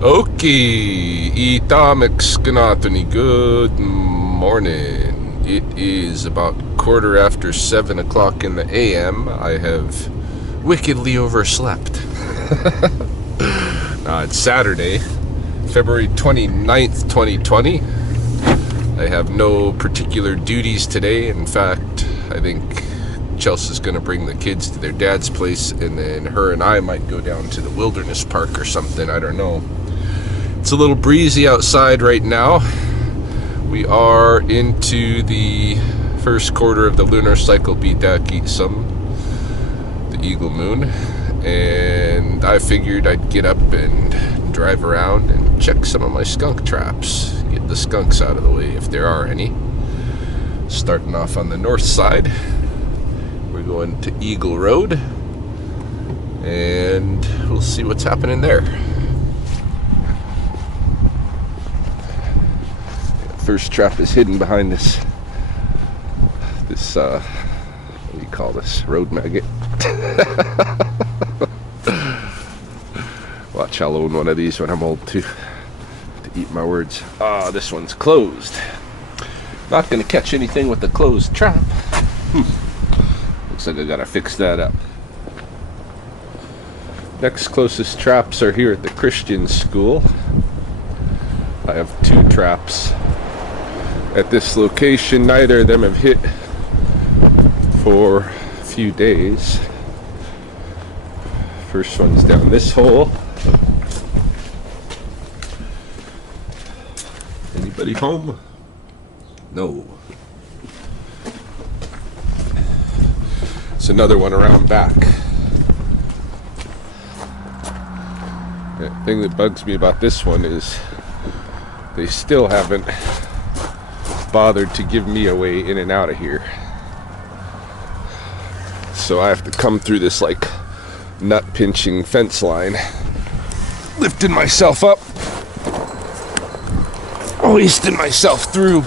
Okay, Itomic Skanatoni, good morning. It is about 7:15 in the AM. I have wickedly overslept. It's Saturday, February 29th, 2020. I have no particular duties today. In fact, I think Chelsea's going to bring the kids to their dad's place, and then her and I might go down to the wilderness park or something. I don't know. It's a little breezy outside right now. We are into the first quarter of the lunar cycle, beat that, eat some, the eagle moon. And I figured I'd get up and drive around and check some of my skunk traps. Get the skunks out of the way if there are any. Starting off on the north side. We're going to Eagle Road. And we'll see what's happening there. First trap is hidden behind this what do you call this, road maggot. Watch, I'll own one of these when I'm old too, to eat my words. This one's closed. Not gonna catch anything with the closed trap. Looks like I gotta fix that up. Next closest traps are here at the Christian school. I have two traps at this location. Neither of them have hit for a few days. First one's down this hole. Anybody home? No. It's another one around back. The thing that bugs me about this one is they still haven't bothered to give me a way in and out of here. So I have to come through this like nut pinching fence line, lifting myself up, hoisting myself through,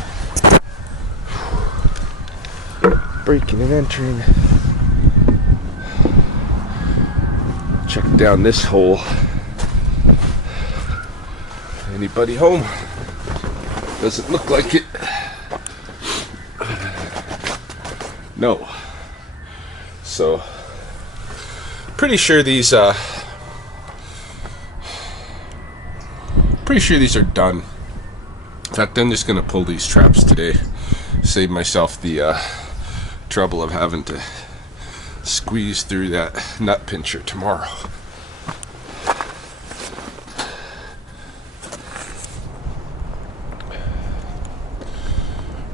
breaking and entering. Check down this hole. Anybody home? Doesn't look like it. No. So, pretty sure these are done. In fact, I'm just gonna pull these traps today. Save myself the trouble of having to squeeze through that nut pincher tomorrow.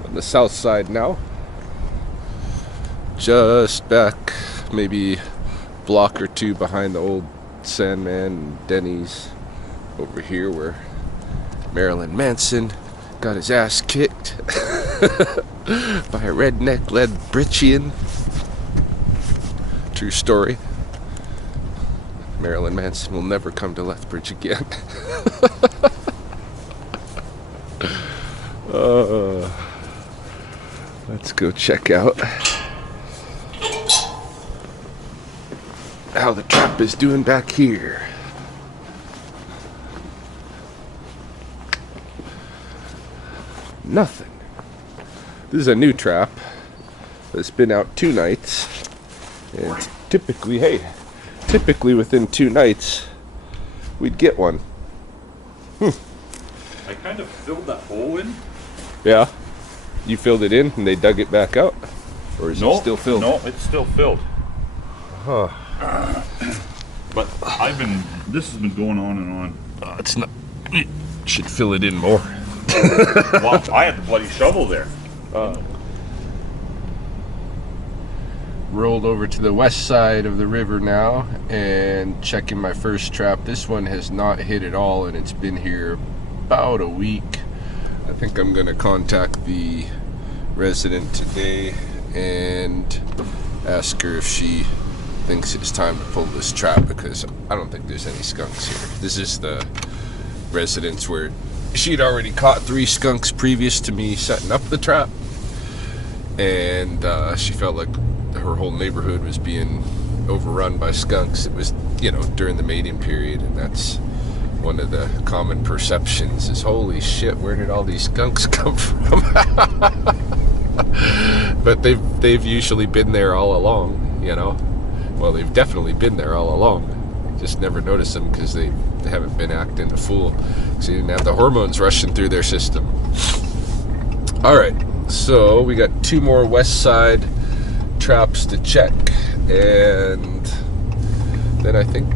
On the south side now. Just back maybe a block or two behind the old Sandman and Denny's, over here where Marilyn Manson got his ass kicked by a redneck-led Britchian. True story. Marilyn Manson will never come to Lethbridge again. Let's go check out how the trap is doing back here. Nothing. This is a new trap that's been out 2 nights, and typically within 2 nights we'd get one. I kind of filled that hole in. Yeah? You filled it in and they dug it back out? Or is it still filled? No, it's still filled. Huh. But this has been going on and on. It's not. You should fill it in more. Well, I had the bloody shovel there. Rolled over to the west side of the river now and checking my first trap. This one has not hit at all, and it's been here about a week. I think I'm gonna contact the resident today and ask her if she thinks it's time to pull this trap, because I don't think there's any skunks here. This is the residence where she'd already caught 3 skunks previous to me setting up the trap, and she felt like her whole neighborhood was being overrun by skunks. It was, during the mating period, and that's one of the common perceptions is, holy shit, where did all these skunks come from? But they've usually been there all along, you know. Well, they've definitely been there all along. Just never noticed them because they haven't been acting a fool. So they didn't have the hormones rushing through their system. All right, so we got 2 more west side traps to check, and then I think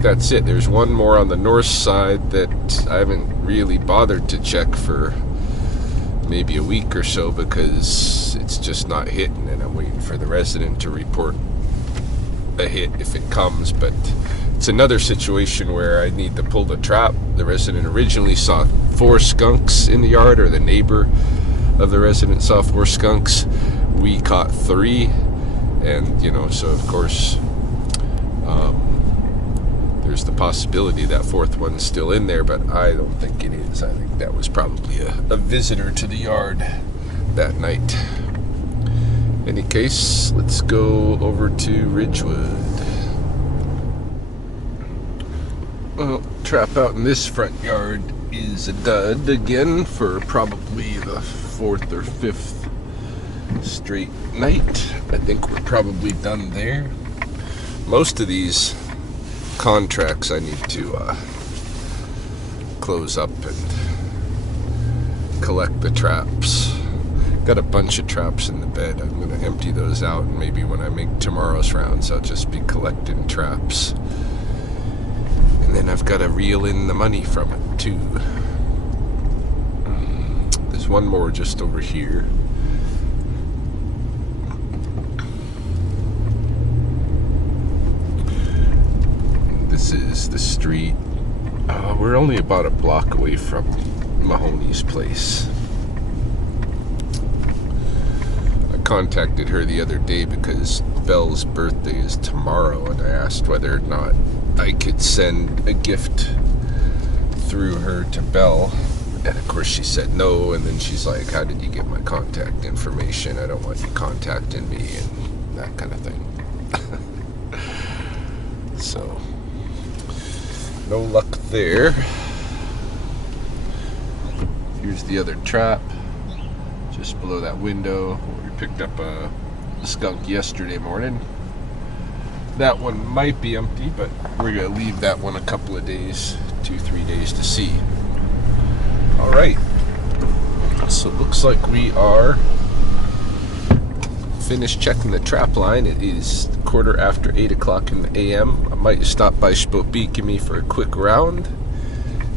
that's it. There's one more on the north side that I haven't really bothered to check for maybe a week or so because it's just not hitting, and I'm waiting for the resident to report a hit if it comes. But it's another situation where I need to pull the trap. The resident originally saw 4 skunks in the yard, or the neighbor of the resident saw 4 skunks. We caught 3, and you know, so of course there's the possibility that 4th one's still in there, but I don't think it is. I think that was probably a visitor to the yard that night. Any case, let's go over to Ridgewood. Well, trap out in this front yard is a dud again for probably the 4th or 5th straight night. I think we're probably done there. Most of these contracts I need to close up and collect the traps. Got a bunch of traps in the bed. I'm going to empty those out, and maybe when I make tomorrow's rounds I'll just be collecting traps. And then I've got to reel in the money from it too. There's one more just over here. This is the street. We're only about a block away from Mahoney's place. I contacted her the other day because Belle's birthday is tomorrow, and I asked whether or not I could send a gift through her to Belle. And of course she said no, and then she's like, how did you get my contact information? I don't want you contacting me, and that kind of thing. So no luck there. Here's the other trap, just below that window. We picked up a skunk yesterday morning. That one might be empty, but we're gonna leave that one a couple of days, 2-3 days to see. All right, so it looks like we are finished checking the trap line. It is 8:15 o'clock in the AM. I might stop by Spokane for a quick round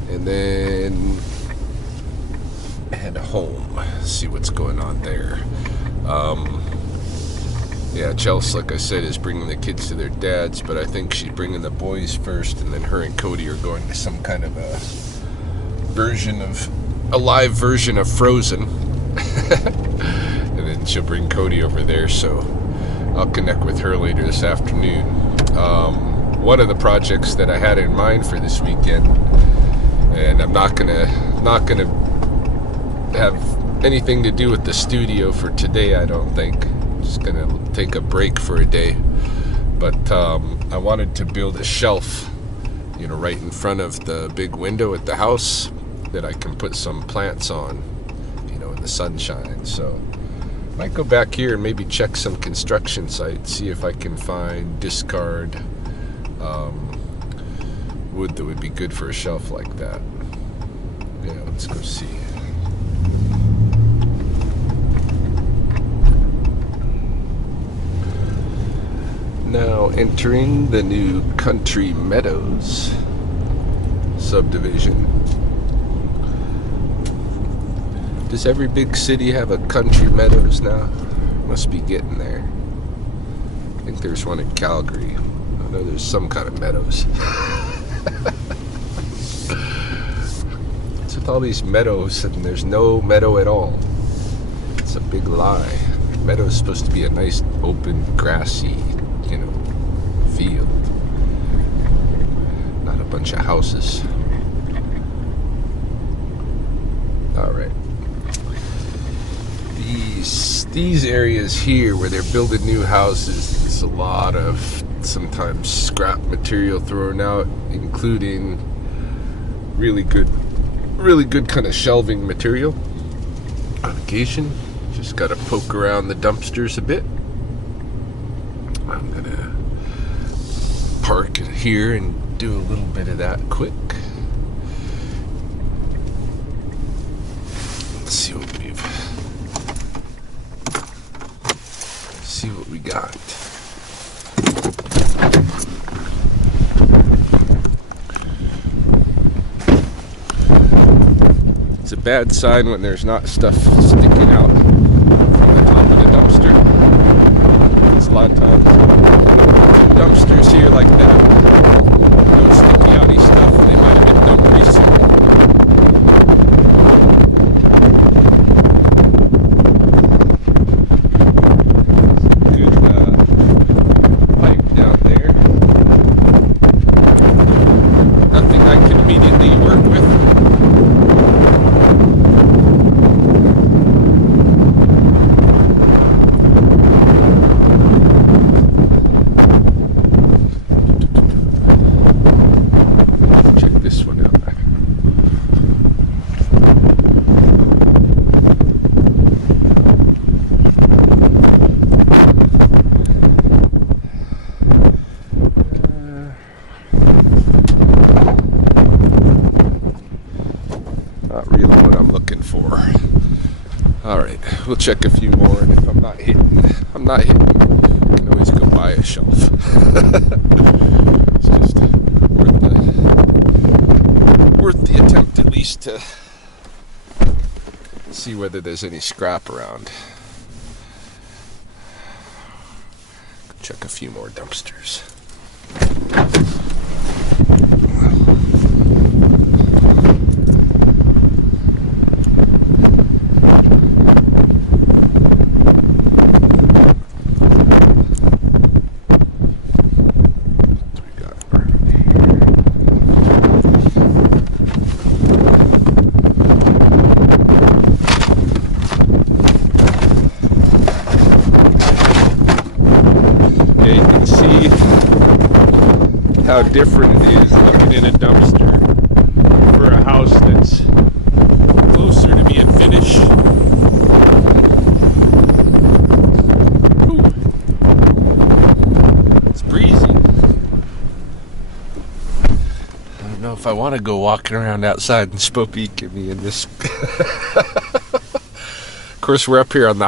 and then head home, see what's going on there. Yeah, Chelsea, like I said, is bringing the kids to their dad's, but I think she's bringing the boys first, and then her and Cody are going to some kind of a live version of Frozen. And then she'll bring Cody over there, so I'll connect with her later this afternoon. One of the projects that I had in mind for this weekend, and I'm not gonna have anything to do with the studio for today, I don't think. Just gonna take a break for a day, but I wanted to build a shelf, you know, right in front of the big window at the house that I can put some plants on, you know, in the sunshine. So I might go back here and maybe check some construction sites, see if I can find discard wood that would be good for a shelf like that. Yeah, let's go see. Now entering the new Country Meadows subdivision. Does every big city have a Country Meadows now? Must be getting there. I think there's one in Calgary. I know there's some kind of meadows. It's with all these meadows and there's no meadow at all. It's a big lie. Meadow's supposed to be a nice open grassy, you know, field, not a bunch of houses. All right, these areas here where they're building new houses, there's a lot of sometimes scrap material thrown out, including really good kind of shelving material. On occasion, just got to poke around the dumpsters a bit. I'm gonna park here and do a little bit of that quick. Let's see what we got. It's a bad sign when there's not stuff sticking out from the top of the dumpster. It's a lot of times dumpsters here like that. No sticky outy stuff. They might have been dumped recently. Good pipe down there. Nothing I can immediately work with. Alright, we'll check a few more, and if I'm not hitting, you can always go buy a shelf. It's just worth the attempt at least to see whether there's any scrap around. Check a few more dumpsters. How different it is looking in a dumpster for a house that's closer to being finished. Ooh. It's breezy. I don't know if I want to go walking around outside and Spokane me in this. Of course, we're up here on the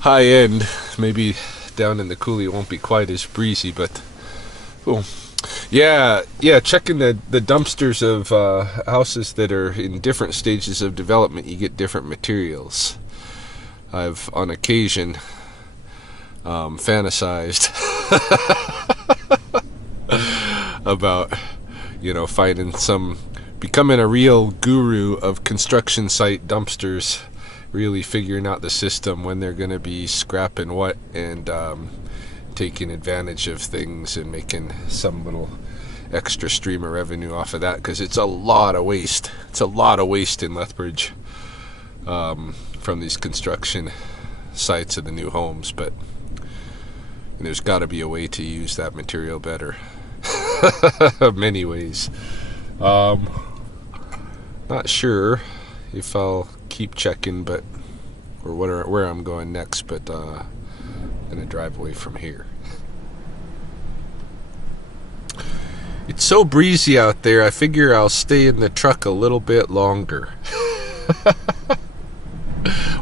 high end. Maybe down in the coulee it won't be quite as breezy, but cool. Yeah, checking the dumpsters of houses that are in different stages of development, you get different materials. I've, on occasion, fantasized about, becoming a real guru of construction site dumpsters, really figuring out the system, when they're going to be scrapping what, and taking advantage of things and making some little extra stream of revenue off of that, because it's a lot of waste. It's a lot of waste in Lethbridge from these construction sites of the new homes, but there's got to be a way to use that material better. Many ways. Not sure if I'll keep checking, or where I'm going next, but I'm gonna drive away from here. It's so breezy out there, I figure I'll stay in the truck a little bit longer.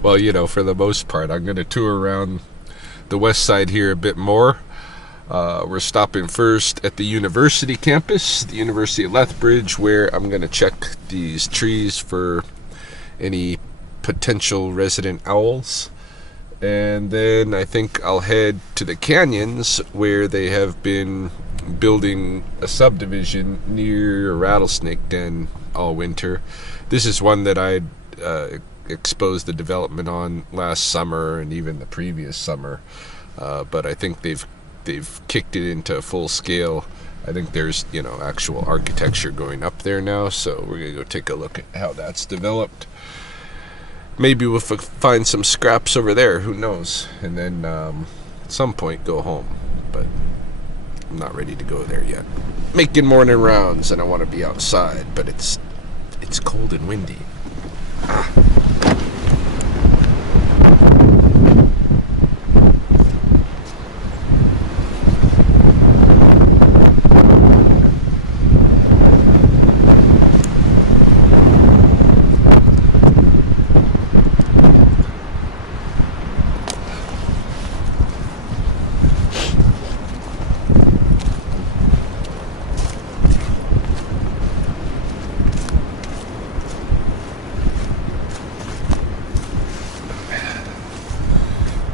Well, for the most part, I'm gonna tour around the west side here a bit more. We're stopping first at the university campus, the University of Lethbridge, where I'm gonna check these trees for any potential resident owls. And then I think I'll head to the canyons, where they have been building a subdivision near a rattlesnake den all winter. This is one that I'd exposed the development on last summer and even the previous summer, but I think they've kicked it into full scale. I think there's actual architecture going up there now, so we're gonna go take a look at how that's developed. Maybe we'll find some scraps over there, who knows, and then at some point go home. But I'm not ready to go there yet. Making morning rounds and I want to be outside, but it's cold and windy.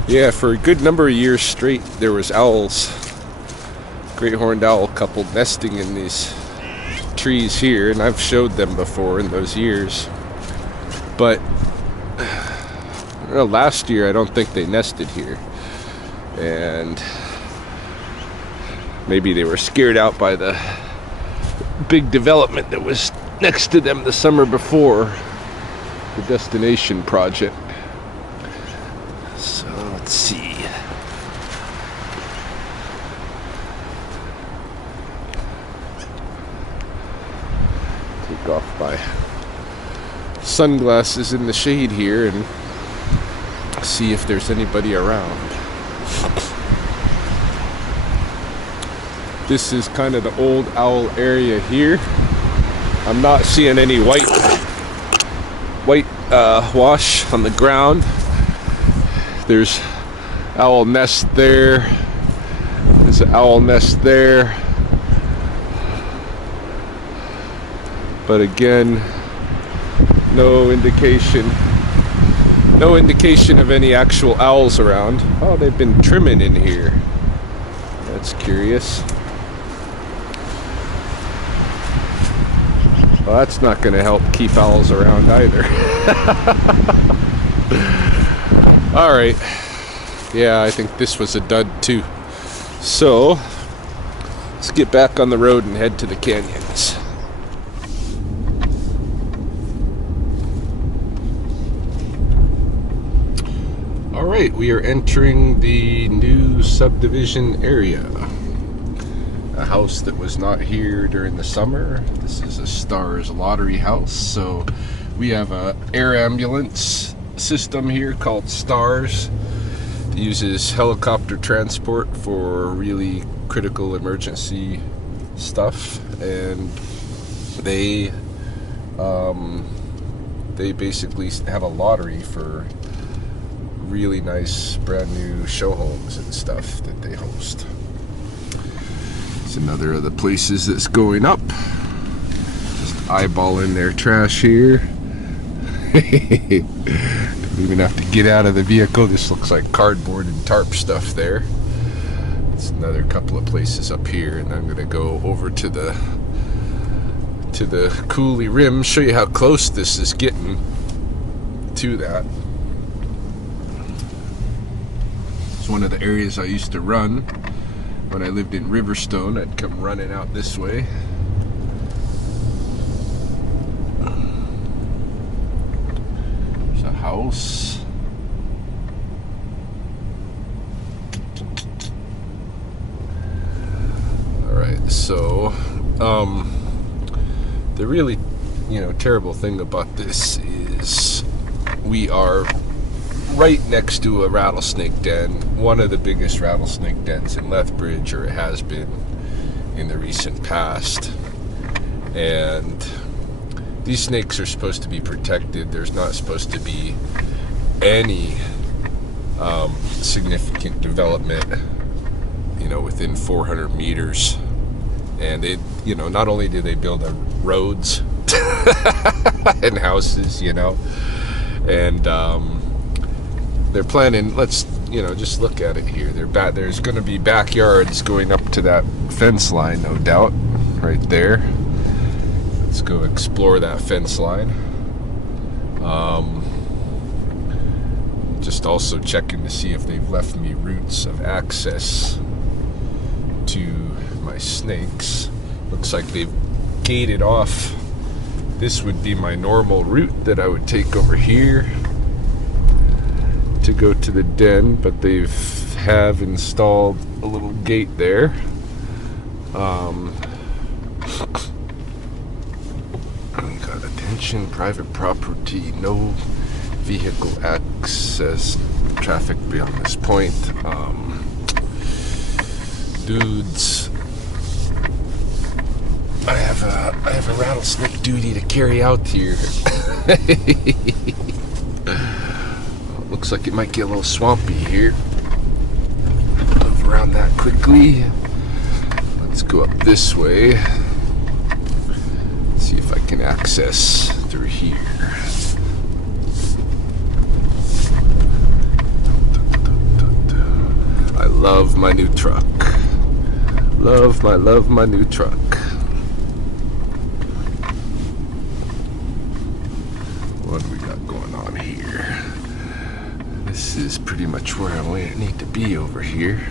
Yeah, for a good number of years straight, there was owls, great horned owl couple nesting in these trees here, and I've showed them before in those years. But last year, I don't think they nested here, and maybe they were scared out by the big development that was next to them the summer before, the destination project. So let's see. Take off my sunglasses in the shade here and see if there's anybody around. This is kind of the old owl area here. I'm not seeing any white wash on the ground. There's owl nest there. There's an owl nest there. But again, no indication of any actual owls around. Oh, they've been trimming in here. That's curious. Well, that's not going to help keep owls around either. Alright. Yeah, I think this was a dud too. So, let's get back on the road and head to the canyons. Alright, we are entering the new subdivision area. A house that was not here during the summer. This is a Stars lottery house, so we have a air ambulance system here called Stars. It uses helicopter transport for really critical emergency stuff, and they basically have a lottery for really nice brand new show homes and stuff that they host. It's another of the places that's going up. Just eyeballing their trash here. Don't even have to get out of the vehicle. This looks like cardboard and tarp stuff there. It's another couple of places up here, and I'm gonna go over to the coulee rim, show you how close this is getting to that. It's one of the areas I used to run when I lived in Riverstone. I'd come running out this way. There's a house. Alright, so the really, terrible thing about this is we are right next to a rattlesnake den, one of the biggest rattlesnake dens in Lethbridge, or it has been in the recent past. And these snakes are supposed to be protected. There's not supposed to be any significant development, within 400 meters. And they, not only do they build roads and houses, and they're planning, let's, just look at it here. There's going to be backyards going up to that fence line, no doubt, right there. Let's go explore that fence line. Just also checking to see if they've left me routes of access to my snakes. Looks like they've gated off. This would be my normal route that I would take over here to go to the den, but have installed a little gate there. We got attention, private property, no vehicle access, traffic beyond this point. Dudes, I have a rattlesnake duty to carry out here. Looks like it might get a little swampy here. Move around that quickly. Let's go up this way. See if I can access through here. I love my new truck. Love my new truck. What do we got going on here? This is pretty much where I need to be over here.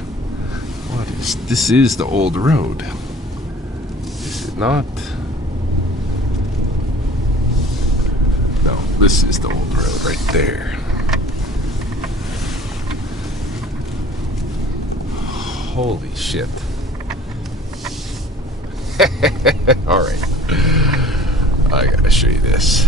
What is this? Is the old road? Is it not? No, this is the old road right there. Holy shit. Alright. I gotta show you this.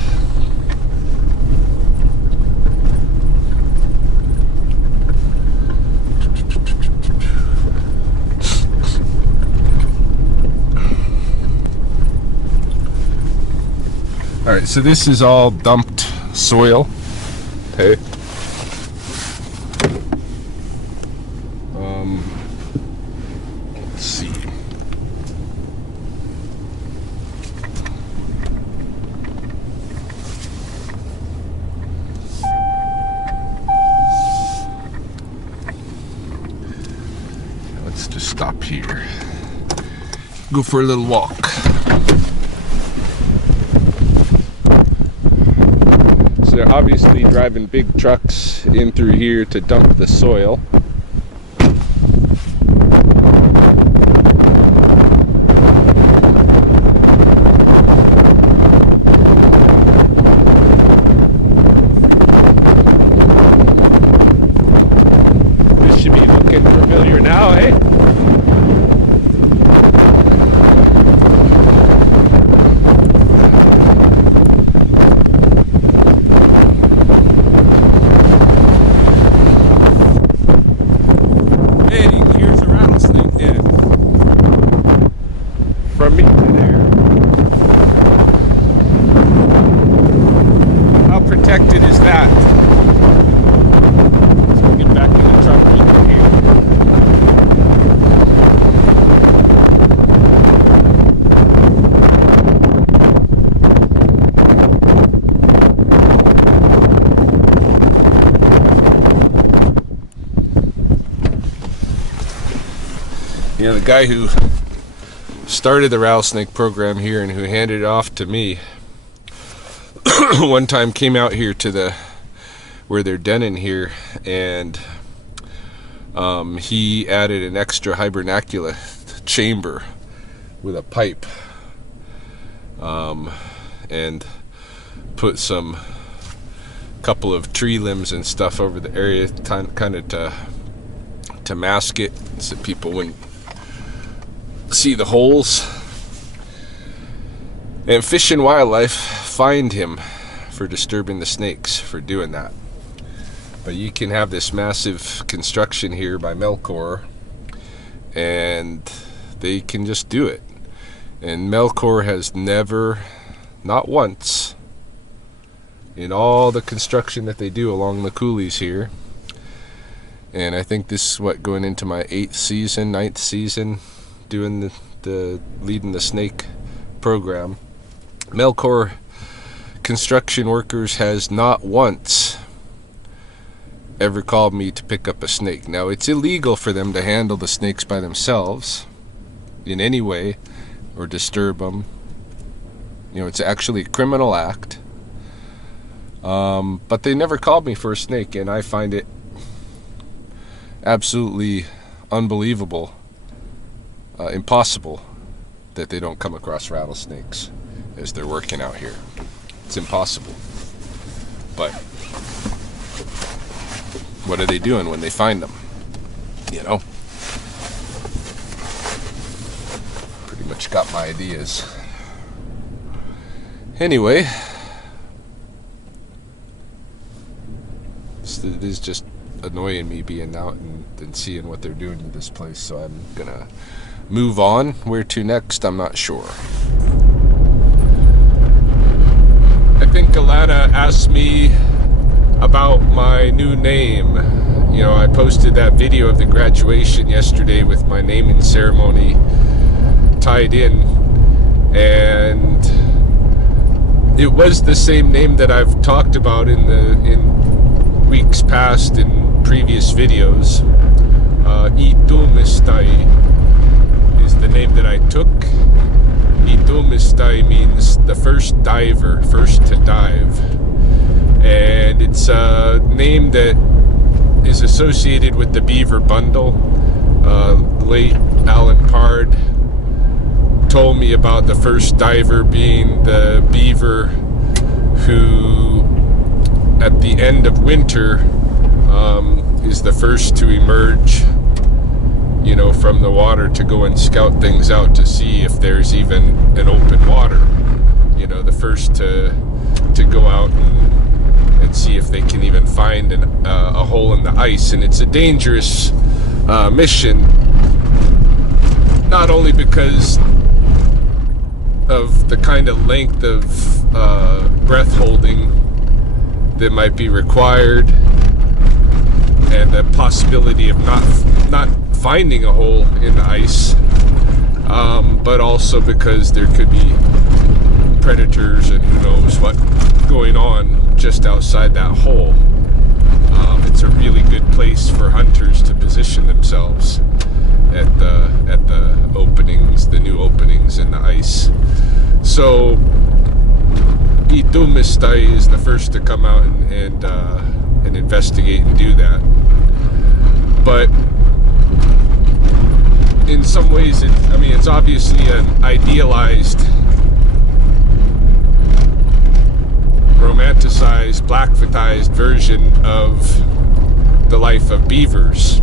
Alright, so this is all dumped soil. Okay. Let's see. Let's just stop here. Go for a little walk. They're obviously driving big trucks in through here to dump the soil. This should be looking familiar now, eh? From me to there. How protected is that? Let's get back in the truck right through here. You know, the guy who started the Rattlesnake program here and who handed it off to me one time came out here to where they're denning here, and he added an extra hibernacula chamber with a pipe, and put some couple of tree limbs and stuff over the area, kind of to mask it so people wouldn't see the holes. And Fish and Wildlife fined him for disturbing the snakes for doing that. But you can have this massive construction here by Melcor, and they can just do it. And Melcor has never, not once, in all the construction that they do along the coulees here, and I think this is what, going into my 9th season doing the leading the snake program. Melcor construction workers has not once ever called me to pick up a snake. Now, it's illegal for them to handle the snakes by themselves in any way or disturb them. You know, it's actually a criminal act. But they never called me for a snake, and I find it absolutely unbelievable, impossible that they don't come across rattlesnakes as they're working out here. It's impossible. But what are they doing when they find them? You know? pretty much got my ideas. Anyway, it is just annoying me being out and seeing what they're doing to this place, so I'm gonna move on. Where to next, I'm not sure. I think Alana asked me about my new name. You know, I posted that video of the graduation yesterday with my naming ceremony tied in, and it was the same name that I've talked about in weeks past in previous videos. Itumistai is the name that I took. Itumistai means the first diver, first to dive, and it's a name that is associated with the beaver bundle. Late Alan Pard told me about the first diver being the beaver who, at the end of winter, is the first to emerge, you know, from the water to go and scout things out to see if there's even an open water. You know, the first to go out and see if they can even find a hole in the ice. And it's a dangerous mission, not only because of the kind of length of breath holding that might be required, and the possibility of not finding a hole in the ice, but also because there could be predators and who knows what going on just outside that hole. It's a really good place for hunters to position themselves at the openings, the new openings in the ice. So Itumistai is the first to come out and investigate and do that. But in some ways, it's obviously an idealized, romanticized, blackfootized version of the life of beavers.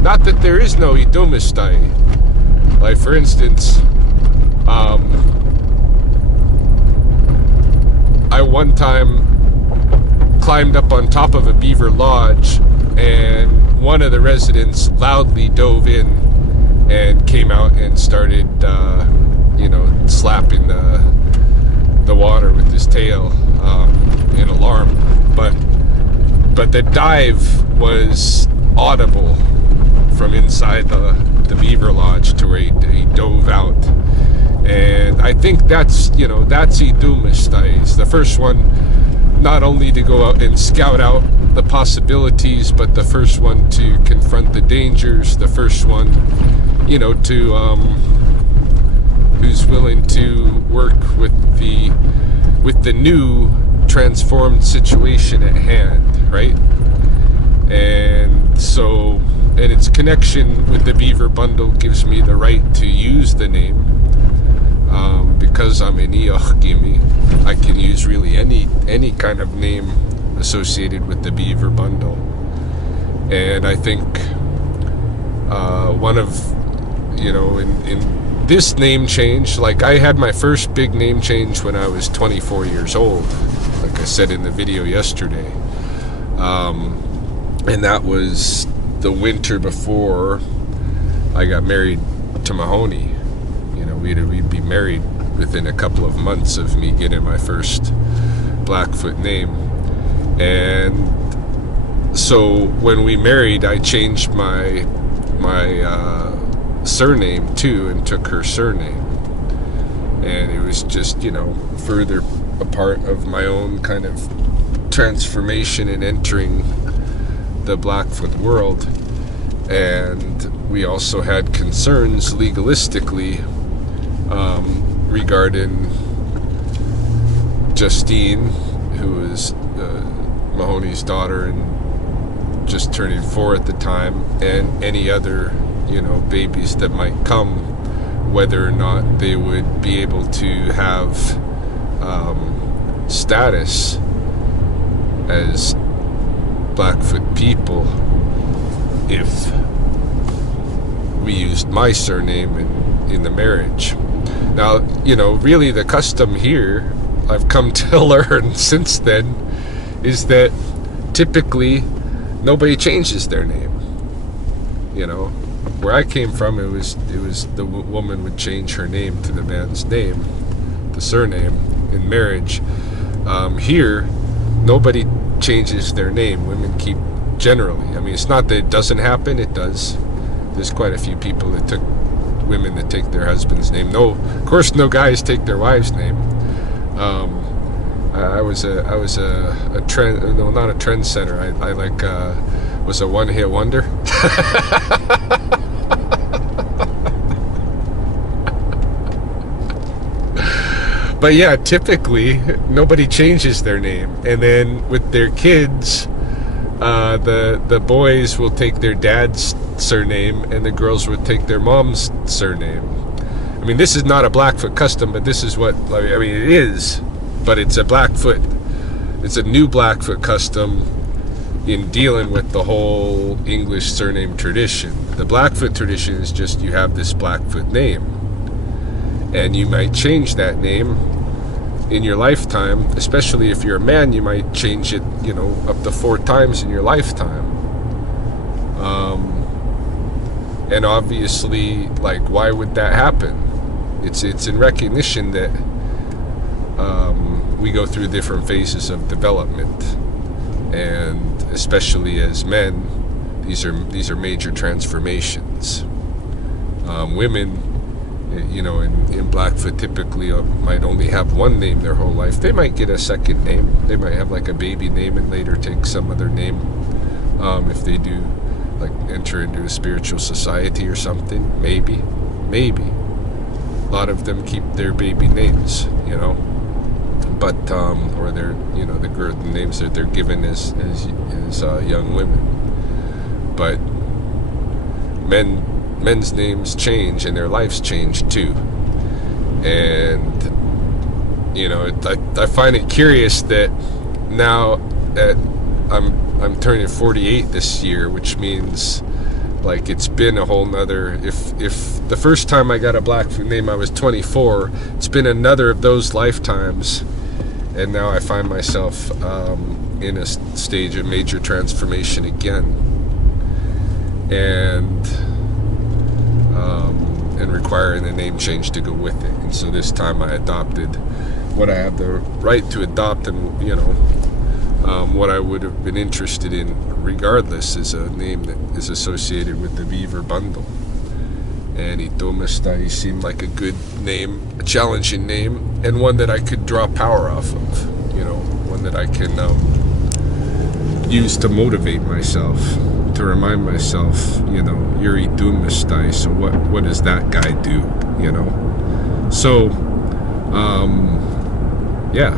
Not that there is no Itumistai. Like, for instance, I one time climbed up on top of a beaver lodge, and one of the residents loudly dove in and came out and started, slapping the water with his tail in alarm. But the dive was audible from inside the beaver lodge to where he dove out. And I think that's Itumistai. It's the first one, not only to go out and scout out the possibilities, but the first one to confront the dangers, the first one, who's willing to work with the new transformed situation at hand, right? And so, and its connection with the beaver bundle gives me the right to use the name. Because I'm an Iochgimi, I can use really any kind of name associated with the beaver bundle. And I think one of, in this name change, like, I had my first big name change when I was 24 years old, like I said in the video yesterday. And that was the winter before I got married to Mahoney. We'd be married within a couple of months of me getting my first Blackfoot name. And so when we married, I changed my surname too, and took her surname. And it was just, further a part of my own kind of transformation in entering the Blackfoot world. And we also had concerns legalistically regarding Justine, who was Mahoney's daughter and just turning 4 at the time, and any other, babies that might come, whether or not they would be able to have status as Blackfoot people if we used my surname in the marriage. Now, really the custom here, I've come to learn since then, is that typically nobody changes their name. Where I came from, it was the woman would change her name to the man's name, the surname, in marriage. Here, nobody changes their name. Women keep, generally. I mean, it's not that it doesn't happen, it does. There's quite a few people that took women that take their husband's name. No, of course, no guys take their wife's name. I was a trend, no, not a trendsetter. I was a one-hit wonder. But yeah, typically nobody changes their name, and then with their kids, the boys will take their dad's surname, and the girls would take their mom's surname. I mean, this is not a Blackfoot custom, but this is what, I mean, it is, but it's a new Blackfoot custom in dealing with the whole English surname tradition. The Blackfoot tradition is just you have this Blackfoot name, and you might change that name in your lifetime. Especially if you're a man, you might change it, up to 4 times in your lifetime. And obviously, why would that happen? It's in recognition that we go through different phases of development, and especially as men, these are major transformations. Women, in Blackfoot typically might only have one name their whole life. They might get a second name. They might have a baby name and later take some other name, if they do enter into a spiritual society or something. Maybe a lot of them keep their baby names, but or their the names that they're given as young women. But men's names change and their lives change too. And I find it curious that now that I'm turning 48 this year, which means it's been a whole nother, if the first time I got a Blackfoot name I was 24, it's been another of those lifetimes, and now I find myself in a stage of major transformation again, and requiring a name change to go with it. And so this time I adopted what I have the right to adopt, and what I would have been interested in regardless is a name that is associated with the beaver bundle. And Itomastai seemed like a good name, a challenging name, and one that I could draw power off of, one that I can use to motivate myself, to remind myself, you're Itomastai, so what does that guy do, So, yeah,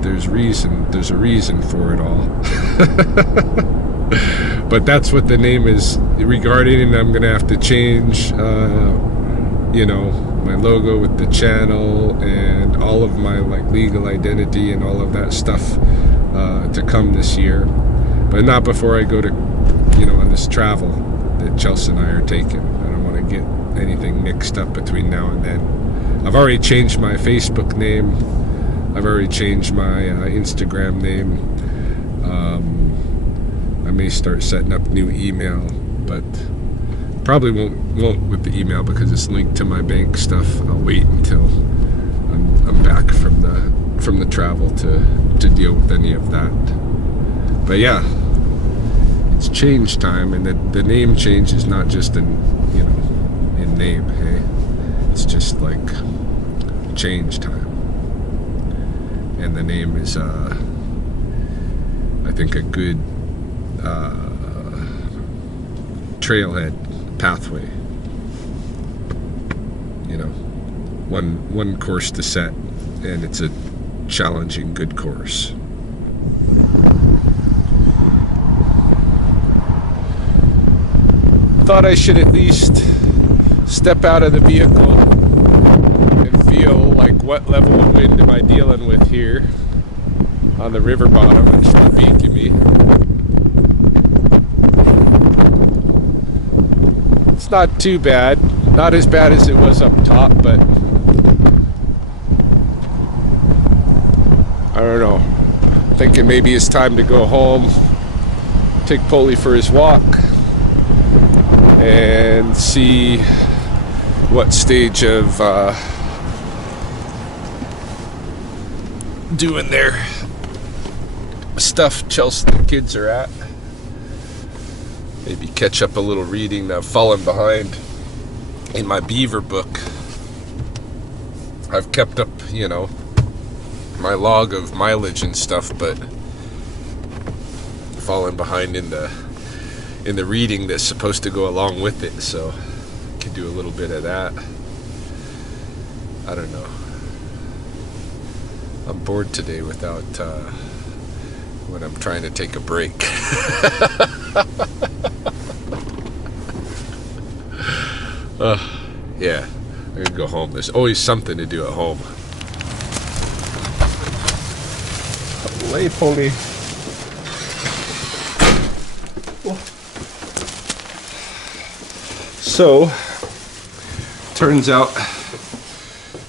there's a reason for it all. But that's what the name is regarding, and I'm gonna have to change my logo with the channel and all of my legal identity and all of that stuff to come this year, but not before I go to on this travel that Chelsea and I are taking. I don't want to get anything mixed up between now and then. I've already changed my Facebook name. I've already changed my Instagram name. I may start setting up new email, but probably won't with the email because it's linked to my bank stuff. I'll wait until I'm back from the travel to deal with any of that. But yeah, it's change time, and the name change is not just in name. Hey, it's just change time. And the name is I think a good trailhead pathway, one course to set, and it's a challenging good course. Thought I should at least step out of the vehicle and feel what level of wind am I dealing with here on the river bottom in Scavenging. It's not too bad. Not as bad as it was up top, but I don't know. Thinking maybe it's time to go home, take Polly for his walk, and see what stage of doing their stuff Chelsea the kids are at. Maybe catch up a little reading. I've fallen behind in my beaver book. I've kept up, you know, my log of mileage and stuff, but fallen behind in the reading that's supposed to go along with it, so I could do a little bit of that. I don't know. I'm bored today without when I'm trying to take a break. Yeah, I'm gonna go home. There's always something to do at home. Lay, Polly. So, turns out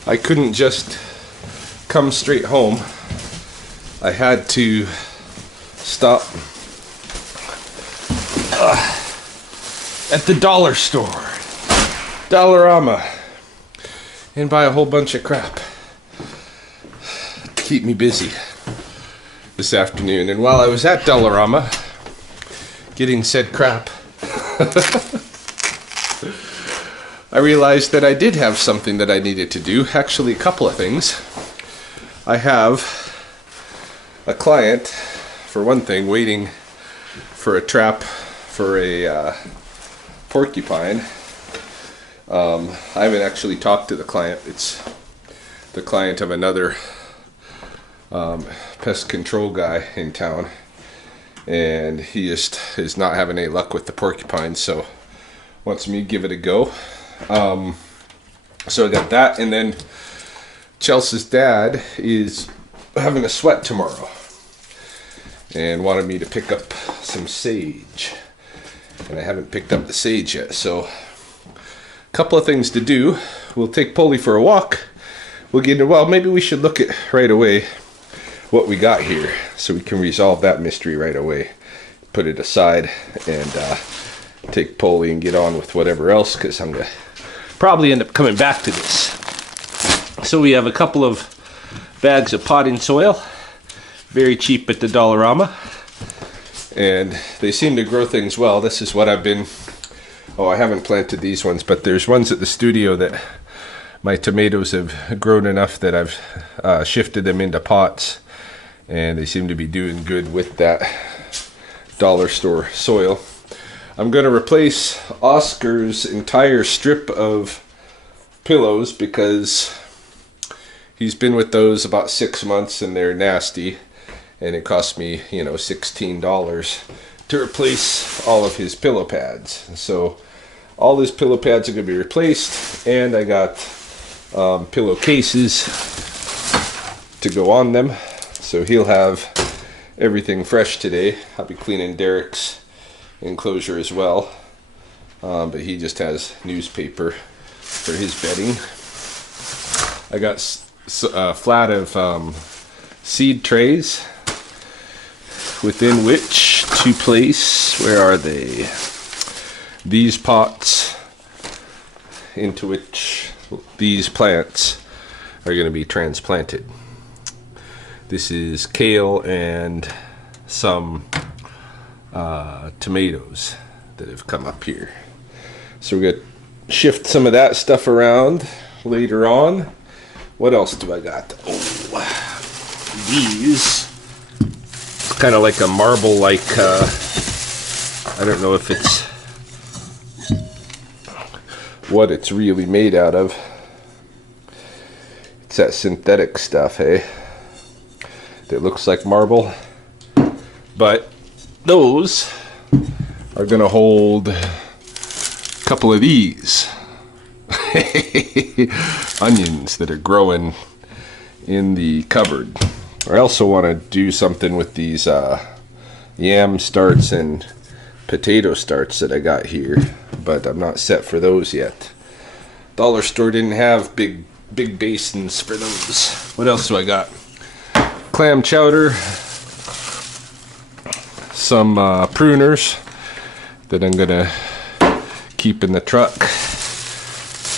I couldn't just come straight home. I had to stop at the dollar store, Dollarama, and buy a whole bunch of crap to keep me busy this afternoon. And while I was at Dollarama getting said crap, I realized that I did have something that I needed to do. Actually, a couple of things. I have a client, for one thing, waiting for a trap for a porcupine. I haven't actually talked to the client. It's the client of another pest control guy in town, and he just is not having any luck with the porcupine, so wants me to give it a go. So I got that, and then Chelsea's dad is having a sweat tomorrow and wanted me to pick up some sage, and I haven't picked up the sage yet, so a couple of things to do. We'll take Polly for a walk. We'll get into, well, maybe we should look at right away what we got here so we can resolve that mystery right away, put it aside, and take Polly and get on with whatever else, because I'm gonna probably end up coming back to this. So we have a couple of bags of potting soil, very cheap at the Dollarama, and they seem to grow things well. This is what I've been, I haven't planted these ones, but there's ones at the studio that my tomatoes have grown enough that I've shifted them into pots, and they seem to be doing good with that dollar store soil. I'm going to replace Oscar's entire strip of pillows because he's been with those about 6 months and they're nasty, and it cost me, $16 to replace all of his pillow pads. So all his pillow pads are going to be replaced, and I got pillow cases to go on them, so he'll have everything fresh today. I'll be cleaning Derek's enclosure as well, but he just has newspaper for his bedding. I got a flat of seed trays within which to place, where are they, these pots into which these plants are going to be transplanted. This is kale and some tomatoes that have come up here. So we're going to shift some of that stuff around later on. What else do I got? Oh, these. It's kind of like a marble, like, I don't know if it's what it's really made out of. It's that synthetic stuff, hey? That looks like marble. But those are going to hold a couple of these onions that are growing in the cupboard. I also want to do something with these yam starts and potato starts that I got here, but I'm not set for those yet. Dollar store didn't have big basins for those. What else do I got? Clam chowder, some pruners that I'm gonna keep in the truck.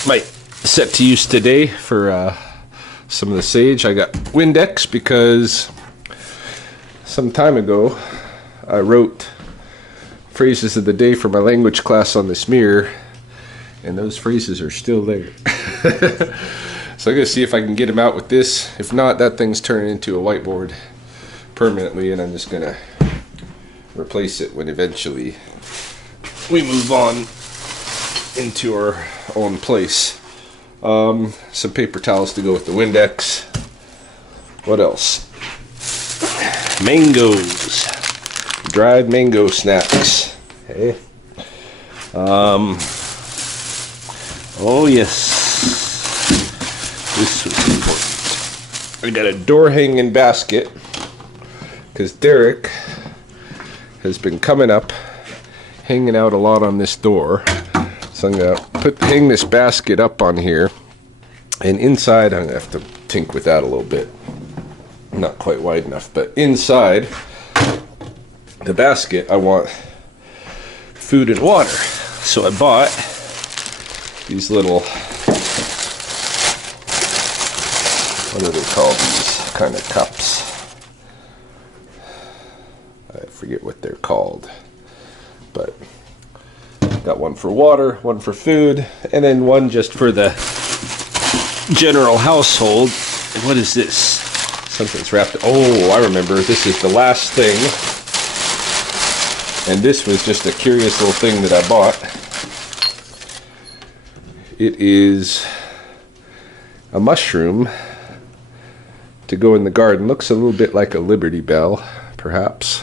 Might set to use today for some of the sage. I got Windex because some time ago I wrote phrases of the day for my language class on this mirror, and those phrases are still there. So I'm gonna see if I can get them out with this. If not, that thing's turning into a whiteboard permanently, and I'm just gonna replace it when eventually we move on into our own place. Some paper towels to go with the Windex. What else? Mangoes. Dried mango snacks. Hey. Oh yes. This was important. I got a door hanging basket because Derek has been coming up, hanging out a lot on this door. So I'm gonna hang this basket up on here, and inside I'm gonna have to tink with that a little bit. Not quite wide enough, but inside the basket I want food and water. So I bought these little, what do they call these kind of cups? I forget what they're called, but got one for water, one for food, and then one just for the general household. And what is this? Something's wrapped. Oh, I remember. This is the last thing. And this was just a curious little thing that I bought. It is a mushroom to go in the garden. Looks a little bit like a Liberty Bell, perhaps.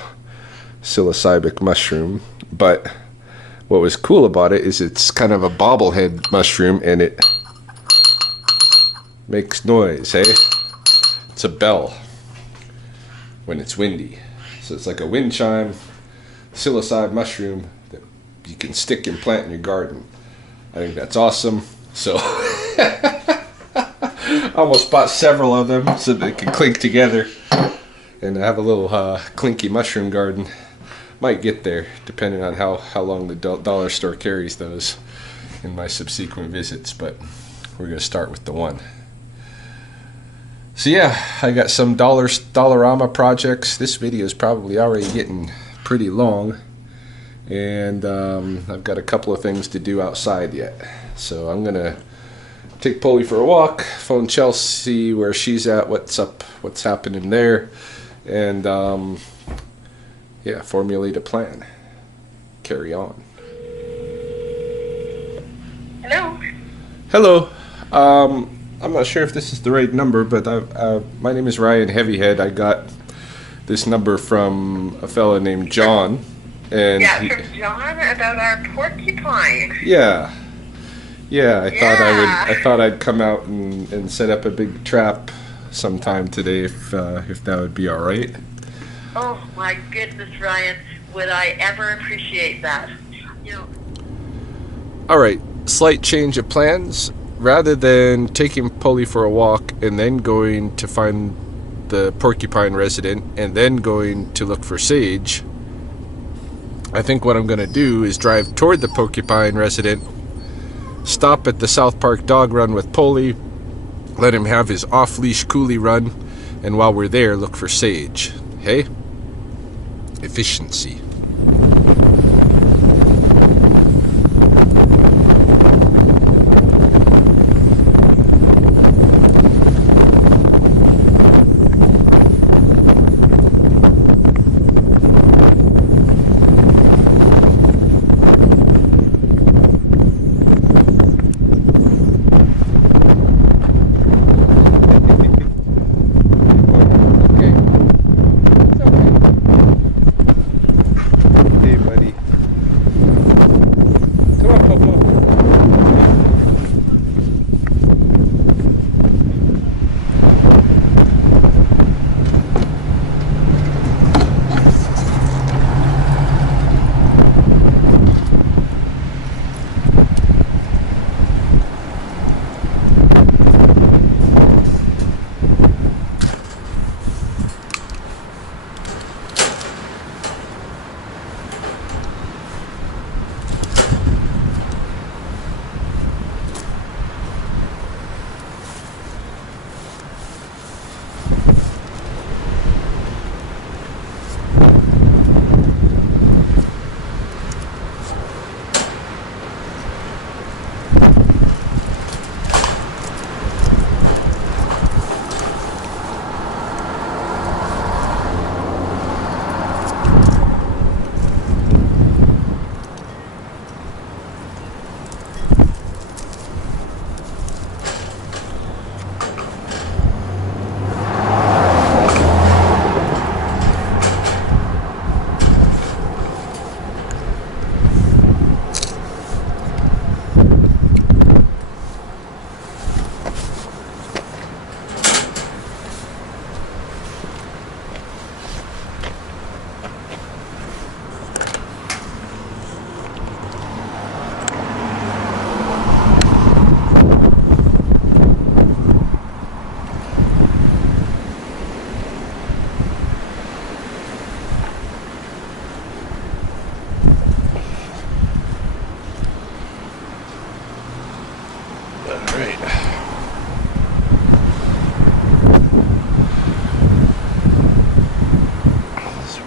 Psilocybic mushroom. But what was cool about it is it's kind of a bobblehead mushroom, and it makes noise, eh? It's a bell when it's windy. So it's like a wind chime, psilocybe mushroom that you can stick and plant in your garden. I think that's awesome. So I almost bought several of them so they can clink together and have a little clinky mushroom garden. Might get there depending on how long the dollar store carries those in my subsequent visits, but we're going to start with the one. So yeah, I got some Dollarama projects. This video is probably already getting pretty long, and I've got a couple of things to do outside yet. So I'm going to take Polly for a walk, phone Chelsea where she's at, what's up, what's happening there, and yeah, formulate a plan. Carry on. Hello. Hello. I'm not sure if this is the right number, but my name is Ryan Heavyhead. I got this number from a fella named John, and Yeah, from John about our porcupine. Yeah. I thought I'd come out and set up a big trap sometime today if that would be all right. Oh my goodness, Ryan! Would I ever appreciate that? You know. All right, slight change of plans. Rather than taking Polly for a walk and then going to find the porcupine resident and then going to look for sage, I think what I'm going to do is drive toward the porcupine resident, stop at the South Park dog run with Polly, let him have his off-leash coolie run, and while we're there, look for sage. Hey? Efficiency.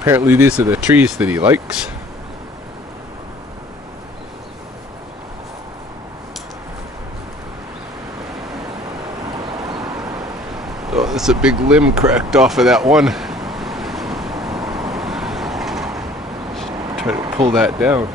Apparently these are the trees that he likes. Oh, there's a big limb cracked off of that one. Try to pull that down.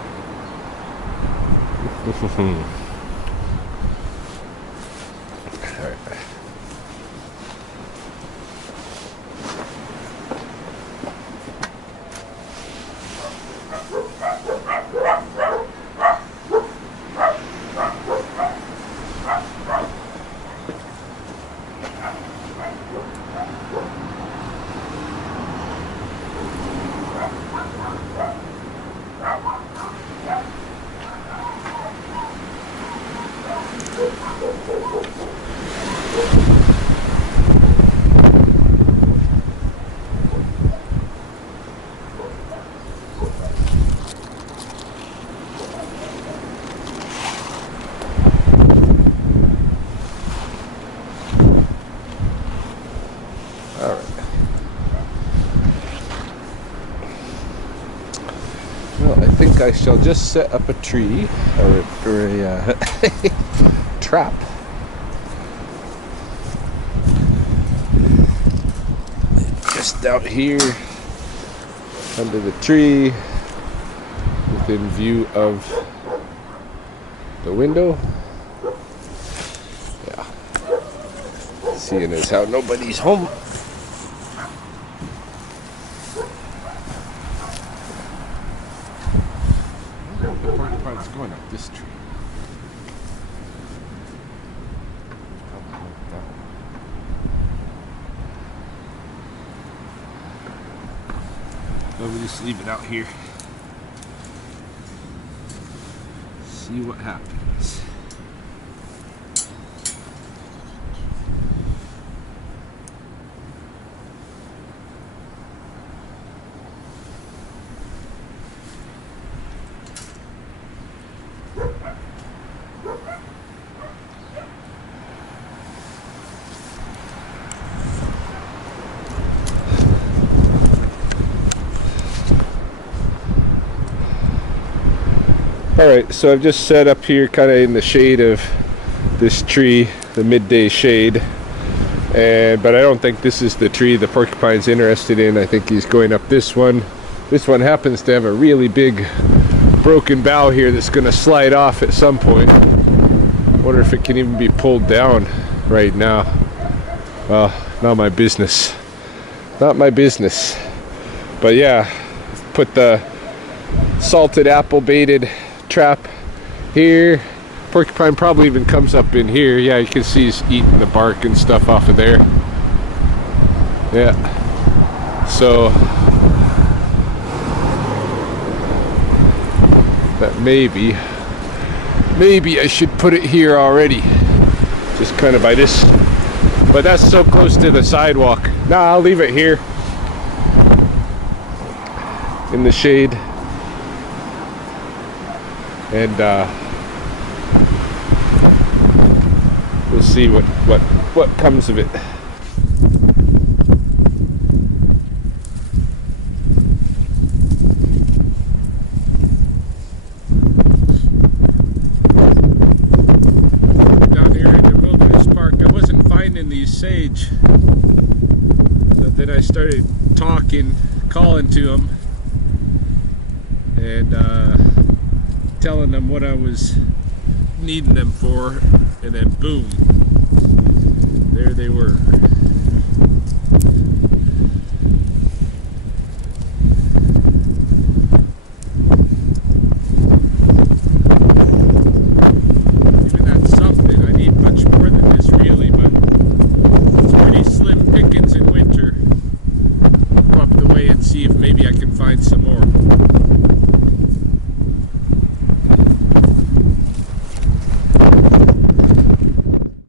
I shall just set up a tree or a trap. Just out here under the tree within view of the window. Yeah. Seeing as how nobody's home. It's going up this tree. So we'll just leave it out here. See what happens. Alright, so I've just set up here kind of in the shade of this tree, the midday shade, but I don't think this is the tree the porcupine's interested in. I think he's going up this one. This one happens to have a really big broken bough here that's going to slide off at some point. Wonder if it can even be pulled down right now. Well, not my business. Not my business. But yeah, put the salted apple baited trap here. Porcupine probably even comes up in here. Yeah, you can see he's eating the bark and stuff off of there. Yeah. So that maybe I should put it here already. Just kind of by this. But that's so close to the sidewalk. Nah, I'll leave it here in the shade. And we'll see what comes of it. Down here in the wilderness park, I wasn't finding these sage, but then I started calling to them, and telling them what I was needing them for, and then boom, there they were.